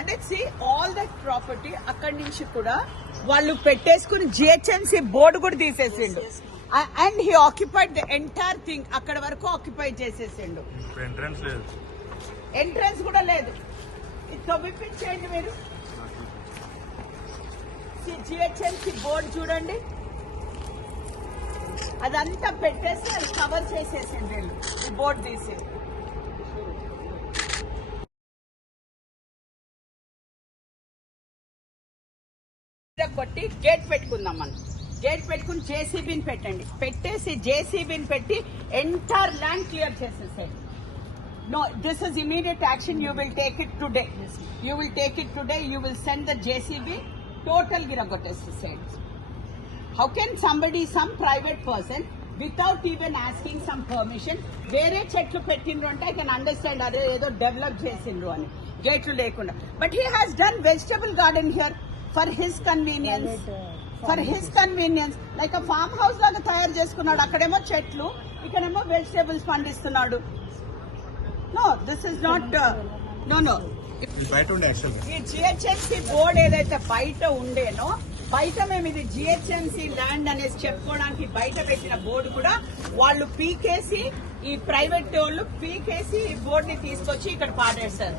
అంటే see all that property అక్కడి నుంచి కూడా వాళ్ళు పెట్టేసుకుని జిహెచ్ఎంసీ బోర్డు కూడా తీసేసిండు. And he occupied the entire thing. అక్కడ వరకు ఆక్యుపై చేసేసిండు. ఎంట్రన్స్ కూడా లేదు. తవ్విపించేయండి మీరు. జిహెచ్ఎంసీ బోర్డు చూడండి, అదంతా పెట్టేసి అది కవర్ చేసేసింది వీళ్ళు. ఈ బోర్డు తీసి కొట్టి గేట్ పెట్టుకుందాం. మనం గేట్ పెట్టుకుని జేసీబీని పెట్టండి. పెట్టేసి జేసీబీని పెట్టి ఎంటైర్ ల్యాండ్ క్లియర్ చేసేసేయండి. No, this is immediate action. You will take it today. You will take it today. You will send the JCB. Total giragottesesayandi. How can somebody, some private person, without even asking some permission, వేరే చెట్లు పెట్టిండ్రు అంటే I can understand. అదే ఏదో develop చేసిండ్రు అని గేట్లు లేకుండా. But he has done vegetable garden here for his convenience. For his convenience, like a farm house లాగా తయారు చేసుకున్నాడు. అక్కడేమో చెట్లు, ఇక్కడేమో వెజిటేబుల్స్ పండిస్తున్నాడు. No, this is not. No. ఈ జిహెచ్ఎంసీ బోర్డు ఏదైతే బయట ఉండేనో, బయట మేము ఇది జిహెచ్ఎంసీ ల్యాండ్ అనేసి చెప్పుకోవడానికి బయట పెట్టిన బోర్డు కూడా వాళ్ళు పీకేసి, ఈ ప్రైవేట్ వాళ్ళు పీకేసి ఈ బోర్డుని తీసుకొచ్చి ఇక్కడ పాడేశారు.